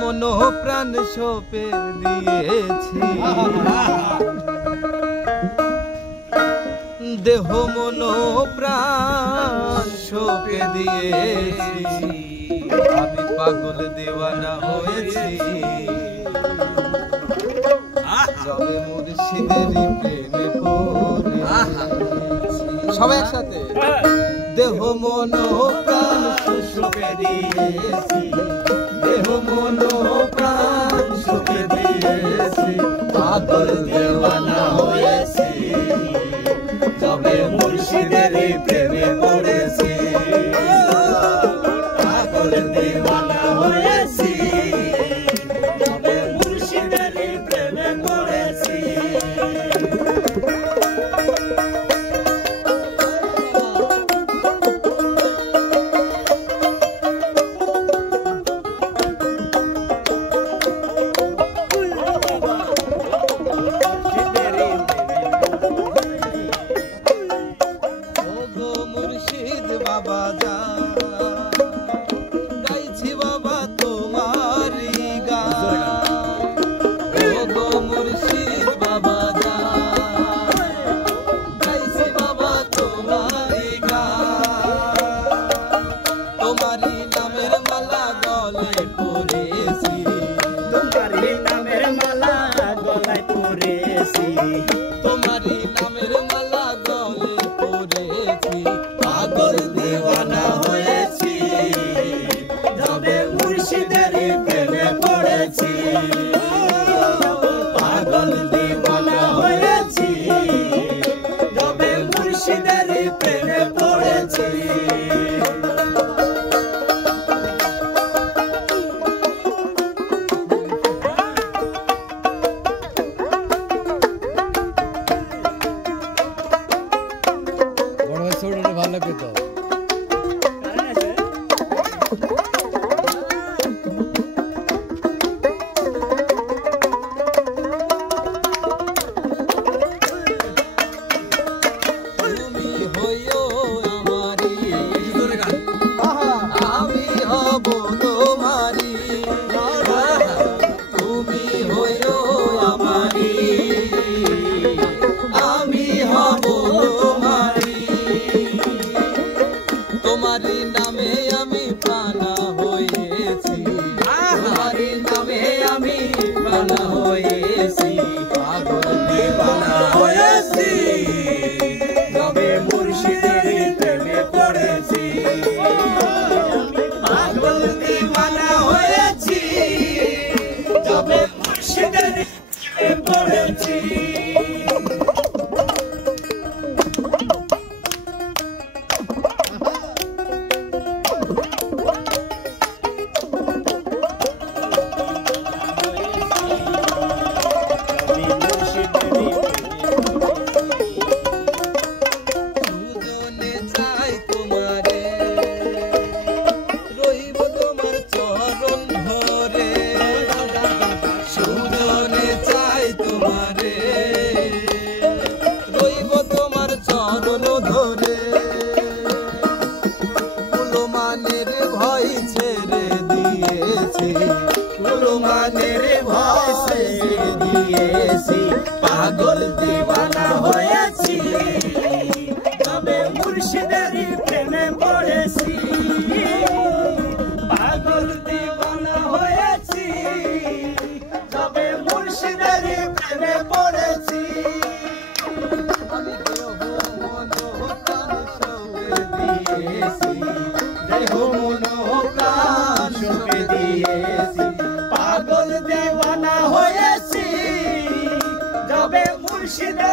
মন প্রাণ সঁপে দিয়েছি, দেহ মন প্রাণ সঁপে দিয়েছি, আমি পাগল দেওয়ানা হয়েছি, যাবে মুর্শিদের প্রেমে পড়েছি। সবাই একসাথে, দেহ মন প্রাণ সঁপে দিয়েছি, দেহ মন প্রাণ সঁপে দিয়েছি, পাগল দেওয়ানা হয়েছি, তবে মুর্শিদের প্রেমে পড়েছি, পাগল দেওয়ানা হয়েছি, তবে মুর্শিদের প্রেমে পড়েছি। বাবা যা গাইছি বাবা তোমারি গান, ও গো মুর্শিদ বাবা যা গাইছি বাবা তোমারি গান, তোমারি নামের মালা গলায় পরেছি, তোমারি নামের মালা গলায় পরেছি, তোমারি নামের মালা গলায় পরেছি, পাগল দেওয়ানা হয়েছি, তবে মুর্শিদের প্রেমে পড়েছি, পাগল দেওয়ানা হয়েছি, তবে মুর্শিদের প্রেমে পড়েছি। ভালো লাগবে তো। তুমি হইও আমারি, আমি হব তোমারি, তুমি হইও আমারি, আমি হব তোমারি, তোমারি নামে আমি প্রাণা হয়েছি, তোমারি নামে আমি প্রাণা হয়েছি, পাগল দেওয়ানা হয়েছি, তবে মুর্শিদের প্রেমে পড়েছি, পাগল দেওয়ানা হয়েছি, তবে মুর্শিদের প্রেমে পড়েছি। সুজনে চাই তোমারে, রইব তোমার চরণ ধরে, সুজনে চাই তোমারে, রইব তোমার চরণ ধরে, কুলমানের ভয় ছেড়ে দিয়েছি, কুলমানের ভয় ছেড়ে দিয়েছি, পাগল দেওয়ানা হয়েছি, তবে মুর্শিদের প্রেমে পড়েছি, পাগল দেওয়ানা হয়েছি, তবে মুর্শিদের প্রেমে পড়েছি। আমি দেহ মন প্রাণ সঁপে দিয়েছি, দেহ মন প্রাণ সঁপে দিয়েছি, পাগল দেওয়ানা হয়েছি, তবে মুর্শিদের